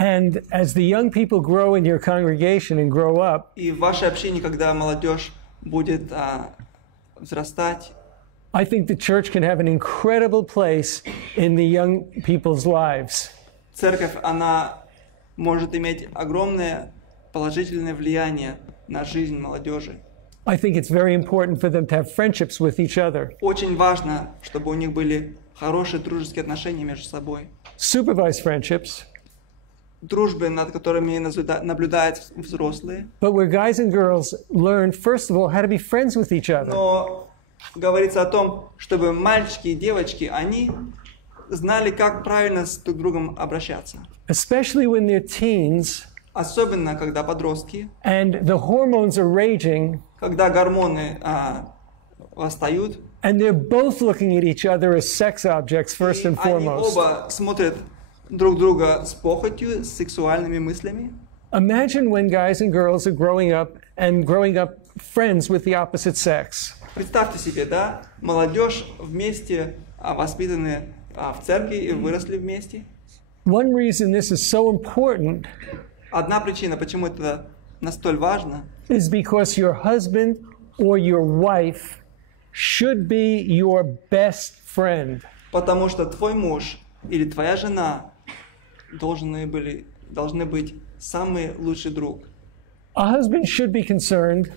And as the young people grow in your congregation and grow up, И в вашей общине, когда молодежь будет взрастать, I think the church can have an incredible place in the young people's lives. церковь, она может иметь огромное положительное влияние на жизнь молодежи. I think it's very important for them to have friendships with each other. Очень важно, чтобы у них были хорошие дружеские отношения между собой. Supervised friendships, Дружбы, над которыми наблюдают взрослые. but where guys and girls learn, first of all, how to be friends with each other. Но говорится о том, чтобы мальчики и девочки, они знали, как правильно с друг другом обращаться. Especially when they're teens Особенно, когда подростки, and the hormones are raging, когда гормоны восстают, and they're both looking at each other as sex objects, first and они foremost. оба смотрят друг друга с похотью, с сексуальными мыслями. Imagine when guys and girls are growing up friends with the opposite sex. Представьте себе, да, молодежь вместе воспитаны в церкви и выросли вместе. One reason this is so important Одна причина, почему это настолько важно, is because your husband or your wife should be your best friend. потому что твой муж или твоя жена должны быть самый лучший друг. A husband should be concerned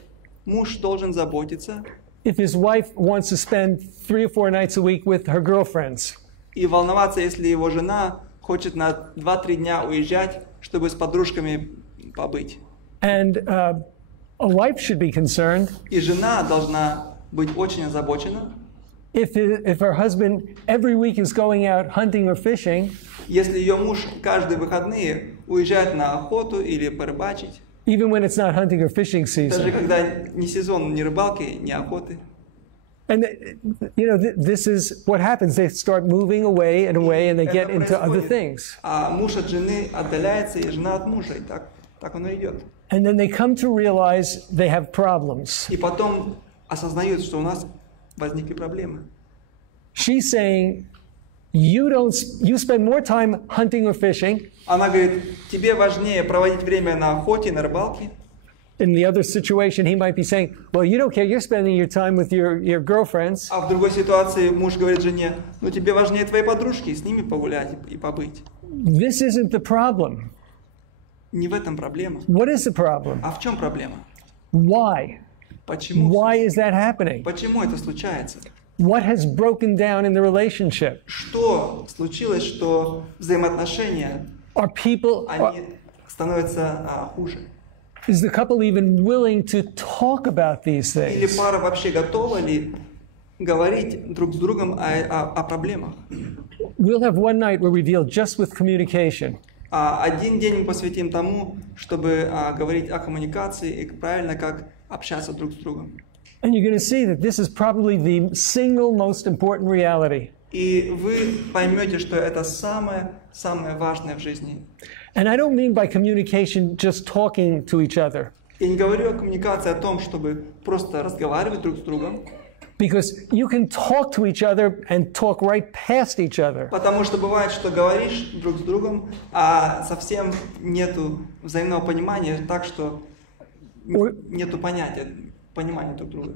Муж должен заботиться if his wife wants to spend 3 or 4 nights a week with her girlfriends. и волноваться, если его жена хочет на 2-3 дня уезжать, чтобы с подружками побыть. And a wife should be concerned И жена должна быть очень озабочена, if her husband every week is going out hunting or fishing, если ее муж каждые выходные уезжает на охоту или порыбачить, even when it's not hunting or fishing даже season. когда не сезон ни рыбалки, ни охоты. And this is what happens. They start moving away and away, and they get into other things. А муж от жены отдаляется, и жена от мужа, и так оно идет. And then they come to realize they have problems. И потом осознают, что у нас возникли проблемы. She's saying, you spend more time hunting or fishing. Она говорит, тебе важнее проводить время на охоте, на рыбалке. In the other situation, he might be saying, well, you don't care, you're spending your time with your girlfriends. А в другой ситуации муж говорит жене, ну тебе важнее твои подружки, с ними погулять и побыть. This isn't the problem. Не в этом проблема. What is the problem? А в чем проблема? Why? Почему? Why is that happening? Почему это случается? What has broken down in the relationship? Что случилось, что взаимоотношения, Are people, они становятся хуже? is the couple even willing to talk about these Или things? пара вообще готова ли говорить друг с другом о проблемах? We'll have one night where we deal just with communication. Один день мы посвятим тому, чтобы говорить о коммуникации и правильно как общаться друг с другом. And you're going to see that this is probably the single most important reality. И вы поймете, что это самое важное в жизни. And I don't mean by communication just talking to each other. Я не говорю о коммуникации, о том, чтобы просто разговаривать друг с другом. Because you can talk to each other and talk right past each other. Потому что бывает, что говоришь друг с другом, а совсем нету взаимного понимания, так что нету понимания друг друга.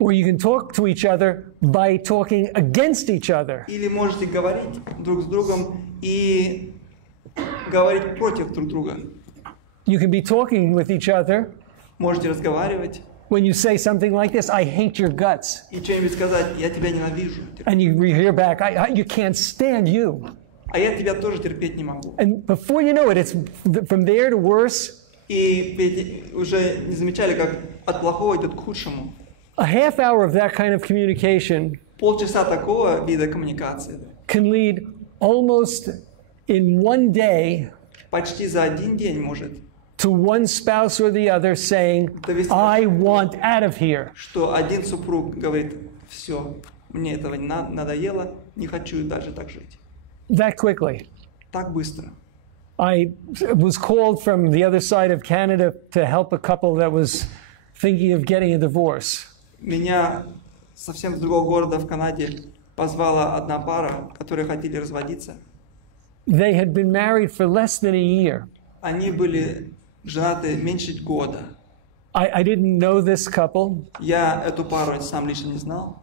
Or you can talk to each other by talking against each other. Или можете говорить друг с другом и говорить против друг друга. You can be talking with each other Можете разговаривать when you say something like this, I hate your guts. и что-нибудь сказать, я тебя ненавижу. And you hear back, you can't stand you. А я тебя тоже терпеть не могу. And before you know it, it's from there to worse. И ведь уже не замечали, как от плохого идет к худшему. A half hour of that kind of communication Полчаса такого вида коммуникации can lead almost in one day почти за один день может, to one spouse or the other saying, I want out of here. что один супруг говорит, все, мне этого не надоело, не хочу дальше так жить. That quickly. Так быстро. I was called from the other side of Canada to help a couple that was thinking of getting a divorce. Меня совсем с другого города в Канаде позвала одна пара, которые хотели разводиться. They had been married for less than a year. Они были женаты меньше года. I didn't know this couple, Я эту пару сам лично не знал,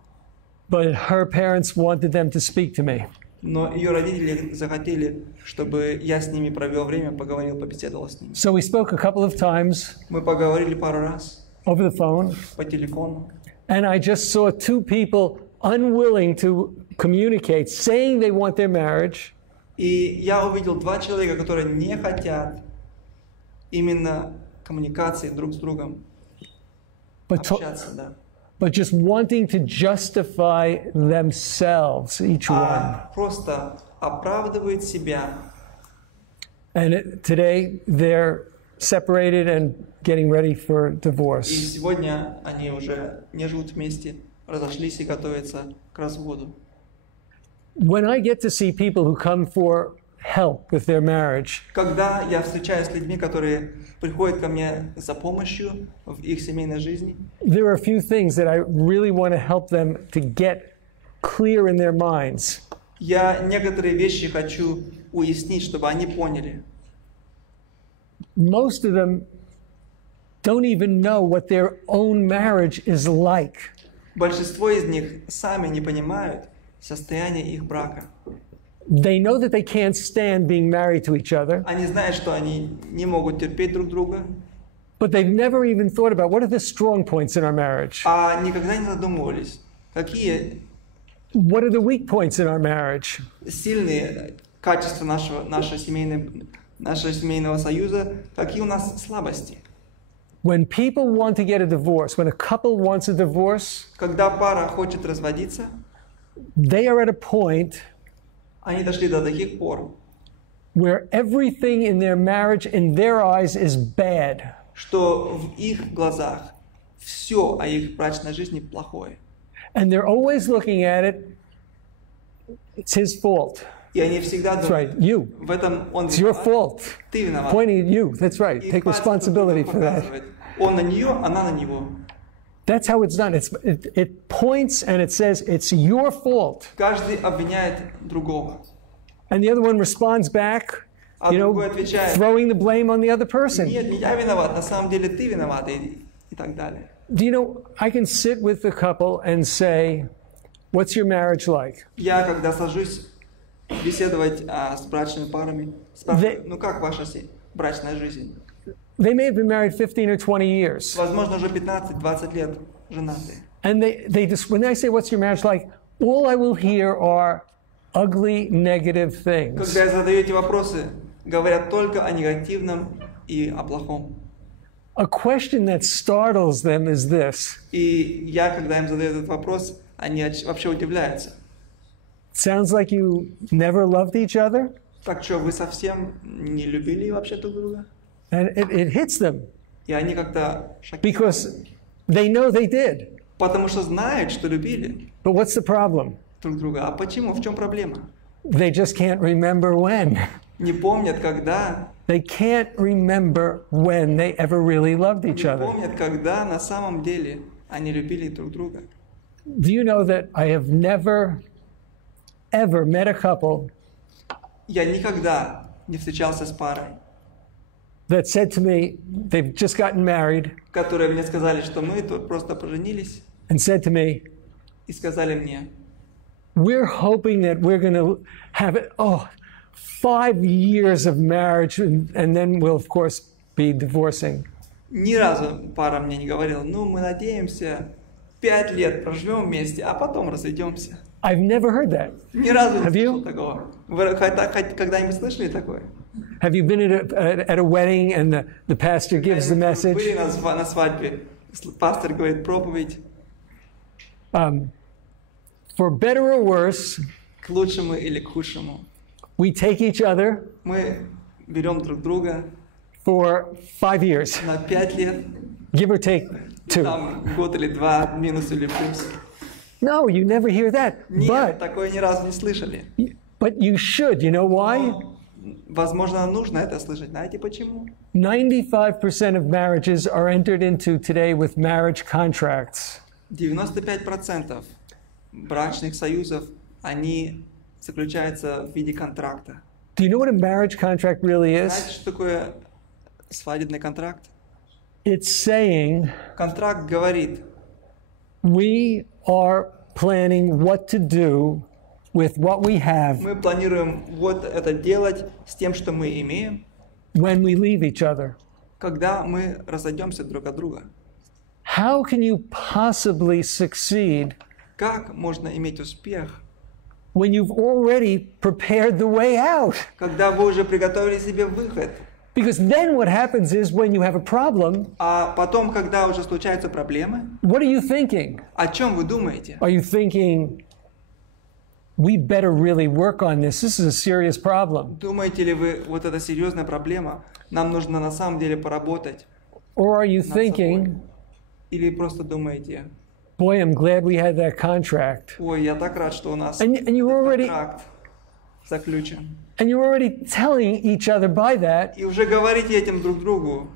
but her parents wanted them to speak to me. но ее родители захотели, чтобы я с ними провел время, поговорил, побеседовал с ними. So we spoke a couple of times Мы поговорили пару раз over the phone, по телефону, and I just saw two people unwilling to communicate, saying they want their marriage, и я увидел два человека, которые не хотят именно коммуникации друг с другом, общаться, да. but just wanting to justify themselves, each one. Просто оправдывает себя. And today they're separated and getting ready for И divorce. сегодня они уже не живут вместе, разошлись и готовятся к разводу. When I get to see people who come for help with their marriage, Когда я встречаюсь с людьми, которые приходят ко мне за помощью в их семейной жизни, there are a few things that I really want to help them to get clear in their minds. я некоторые вещи хочу уяснить, чтобы они поняли. Most of them don't even know what their own marriage is like. Большинство из них сами не понимают состояние их брака. They know that they can't stand being married to each other, Они знают, что они не могут терпеть друг друга, but they've never even thought about what are the strong points in our marriage? а никогда не задумывались, какие What are the weak points in our marriage? сильные качества нашего семейного союза, какие у нас слабости. When people want to get a divorce, when a couple wants a divorce, Когда пара хочет разводиться, they are at a point они дошли до таких пор, where everything in their marriage, in their eyes, is bad. что в их глазах все о их брачной жизни плохое. And they're always looking at it, it's his fault. И они всегда That's думают, right, you. в этом он It's your виноват, fault. ты виноват. Pointing at you, that's right. И Take пальцем responsibility друг for другу that. показывает. Он на нее, она на него. That's how it's done. It points and it says, it's your fault. Каждый обвиняет другого. And the other one responds back, А другой отвечает, throwing the blame on the other person. нет, не я виноват, на самом деле ты виноват, и так далее. Do you know, I can sit with the couple and say, what's your marriage like? Я, когда сажусь беседовать с брачными парами, спрашиваю, ну как ваша брачная жизнь? They may have been married 15 or 20 years. Возможно, уже 15-20 лет женаты. And they just, when I say, what's your marriage like, all I will hear are ugly, negative things. Когда я задаю эти вопросы, говорят только о негативном и о плохом. A question that startles them is this. И я, когда им задаю этот вопрос, они вообще удивляются. Sounds like you never loved each other? Так что, вы совсем не любили вообще друг друга? And it hits them И они как-то шокированы. because they know they did. Потому что знают, что любили But what's the problem? друг друга. А почему? В чем проблема? They just can't remember when. Не помнят, когда, They can't remember when they ever really loved each не other. помнят, когда на самом деле они любили друг друга. Do you know that I have never, ever met a couple Я никогда не встречался с парой, that said to me, they've just gotten married, которые мне сказали, что мы тут просто поженились, and said to me, и сказали мне, we're hoping that we're going to have it, 5 years of marriage, and then we'll, of course, be divorcing. ни разу пара мне не говорила, ну, мы надеемся, 5 лет проживем вместе, а потом разведемся. I've never heard that. Ни разу не Have you? слышал такого. Вы когда-нибудь слышали такое? Have you been at a wedding and the pastor gives the message? Были на свадьбе, пастор говорит проповедь. For better or worse, К лучшему или к худшему. we take each other Мы берем друг друга for 5 years, на 5 лет, give or take 2. там год или два, минус или плюс. No, you never hear that. Нет, такое ни разу не слышали. But you should. You know why? Но, возможно, нужно это слышать. Знаете почему? 95% of marriages are entered into today with marriage contracts. 95% брачных союзов, они заключаются в виде контракта. Do you know what a marriage contract really is? Знаете, что такое свадебный контракт? It's saying Контракт говорит, we are planning what to do with what we have мы планируем вот это делать с тем, что мы имеем, when we leave each other. когда мы разойдемся друг от друга. How can you possibly succeed Как можно иметь успех, when you've already prepared the way out? когда вы уже приготовили себе выход? Because then what happens is when you have a problem, А потом, когда уже случаются проблемы, what are you thinking? о чем вы думаете? Are you thinking, we better really work on this? This is a serious problem. Думаете ли вы, вот это серьезная проблема, нам нужно на самом деле поработать Or are you над собой? thinking, Или просто думаете, boy, I'm glad we had that contract. ой, я так рад, что у нас And you're already контракт заключен. and you're already telling each other by that И уже говорите этим друг другу,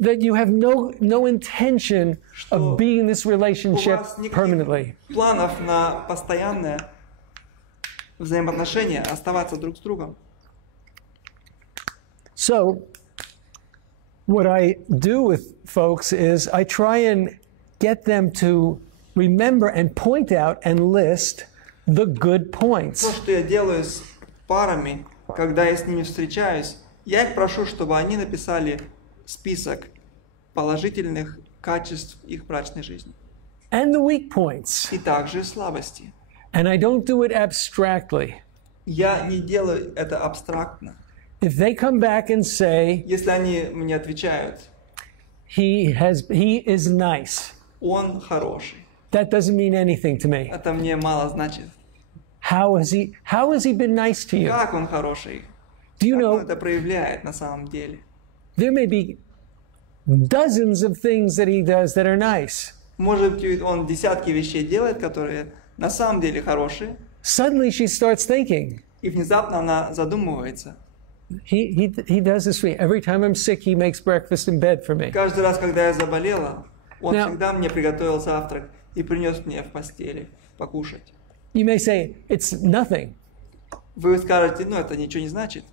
that you have no intention of being in this у relationship вас permanently. никаких планов на постоянное взаимоотношения, оставаться друг с другом. So, what I do with folks is I try and get them to remember and point out and list the good То, points. что я делаю с парами, когда я с ними встречаюсь, я их прошу, чтобы они написали список положительных качеств их брачной жизни. And the weak points. И также слабости. And I don't do it abstractly. Я не делаю это абстрактно. If they come back and say, Если они мне отвечают, he is nice, он хороший, that doesn't mean anything to me. это мне мало значит. How has he been nice to you? Как он хороший? Do you Как он know, это проявляет на самом деле? there may be dozens of things that he does that are nice. Может быть, он десятки вещей делает, которые на самом деле хорошие, Suddenly she starts thinking, и внезапно она задумывается. he does this for me. Every time I'm sick, he makes breakfast in bed for me. Каждый раз, когда я заболела, он Now- всегда мне приготовил завтрак и принес мне в постели покушать. You may say, it's nothing. Вы скажете, ну это ничего не значит.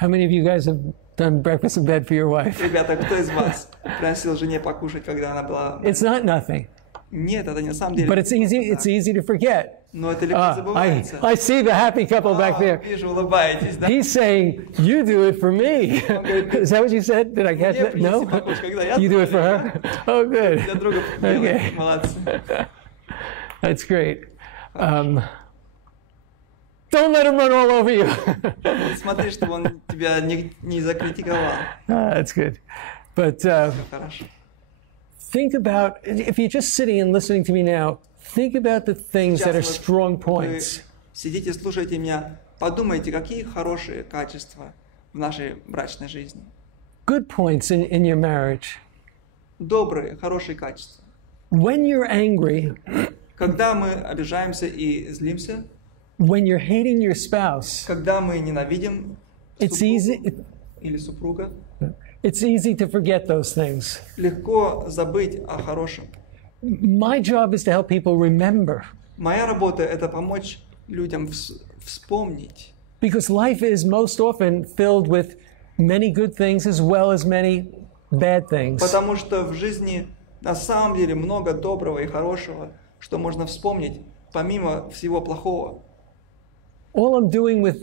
How many of you guys have done breakfast in bed for your wife? Ребята, кто из вас приносил жене покушать, когда она была... It's not nothing. Нет, это не на самом деле. But it's easy to forget. Но это легко I забывается. see the happy couple back there. Вижу, улыбаетесь, да? He's saying, you do it for me. Is that what you said? Did I catch Мне that? No? принеси покушать, когда я You do it for her? Oh, good. для друга Okay. делаю. Молодцы. That's great. Don't let him run all over you. Смотри, чтобы он тебя не закритиковал. That's good. But Хорошо. think about, if you're just sitting and listening to me now, think about the things that are Сейчас вот strong вы points. сидите, слушайте меня, подумайте, какие хорошие качества в нашей брачной жизни. Good points in your marriage. Добрые, хорошие качества. When you're angry, Когда мы обижаемся и злимся, when you're hating your spouse, когда мы ненавидим it's супругу easy, или супруга, it's easy to forget those things. легко забыть о хорошем. My job is to help people remember. Моя работа — это помочь людям вспомнить. Because life is most often filled with many good things as well as many bad things. Потому что в жизни на самом деле много доброго и хорошего, что можно вспомнить, помимо всего плохого. All I'm doing with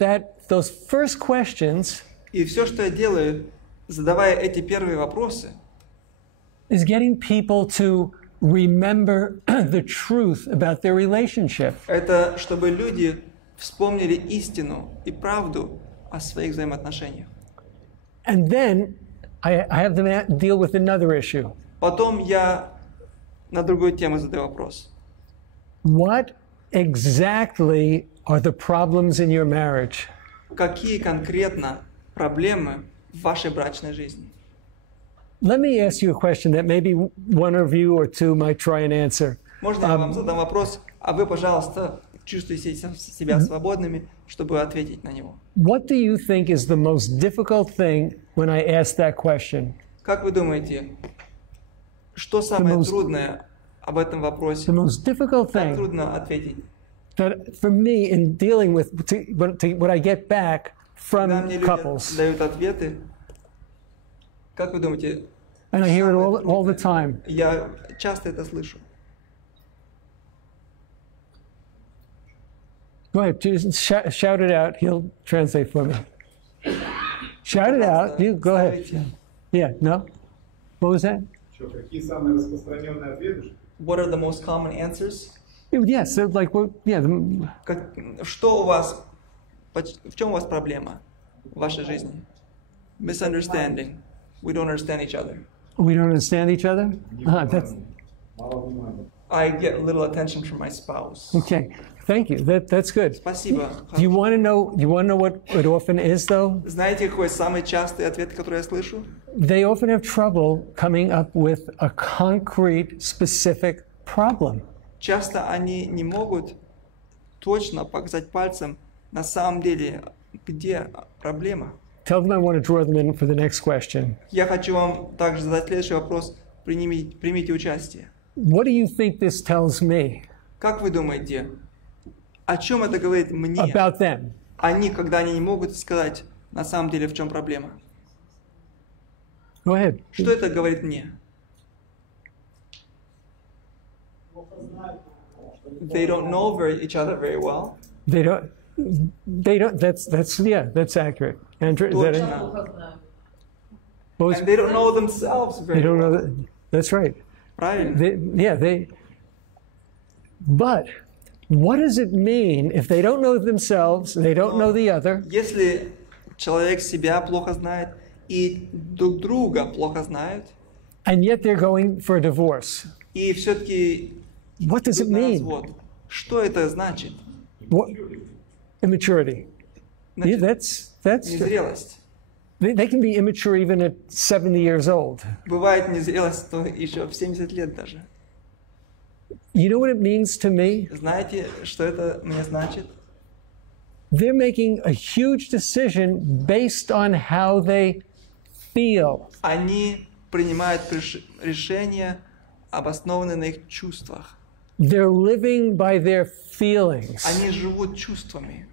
those first questions И все, что я делаю, задавая эти первые вопросы, is getting people to remember the truth about their relationship. это чтобы люди вспомнили истину и правду о своих взаимоотношениях. And then I have them deal with another issue. Потом я на другую тему задаю вопрос. What exactly are the problems in your marriage? Какие конкретно проблемы в вашей брачной жизни? Let me ask you a question that maybe one of you or two might try and answer. Можно я вам задам вопрос, а вы, пожалуйста, чувствуйте себя свободными, чтобы ответить на него. What do you think is the most difficult thing when I ask that question? Как вы думаете, что самое трудное об этом вопросе? The most difficult Как thing трудно ответить? that for me in dealing with what I get back from мне люди couples. дают ответы, как вы думаете, And I hear it самое all the трудное? time. Я часто это слышу. Go ahead, just shout it out. He'll translate for me. Shout it out. You go ahead. Yeah, no? What was that? Что, какие самые распространенные ответы? What are the most common answers? Yes, so like, well, yeah, Что у вас, в чем у вас проблема в вашей жизни? Misunderstanding. We don't understand each other. we don't understand each other? That's, Мало внимания. I get little attention from my spouse. okay, thank you. That's good. Спасибо. Do you want to know what it often is, though? Знаете, какой самый частый ответ, который я слышу? They often have trouble coming up with a concrete, specific problem. Часто они не могут точно показать пальцем на самом деле, где проблема. Tell them I want to draw them in for the next question. Я хочу вам также задать следующий вопрос. Примите участие. What do you think this tells me Как вы думаете, о чем это говорит мне? about them? Они, когда они не могут сказать на самом деле, в чем проблема. Go ahead. Что это говорит мне? They don't know each other very well. They don't. That's accurate. Andrew, is that it? Точно. What was- And they don't know themselves They very don't know well. that. That's right. Правильно. But what does it mean if they don't know themselves, they don't know the other, Если человек себя плохо знает и друг друга плохо знают, and yet they're going for a divorce? и все-таки What does it идут на mean? развод, что это значит? What? Immaturity. Yeah, Значит, that's незрелость. they can be immature even at 70 years old. Бывает незрелость то еще в 70 лет даже. You know what it means to me? Знаете, что это мне значит? They're making a huge decision based on how they feel. Они принимают решения, обоснованные на их чувствах. They're living by their feelings. Они живут чувствами.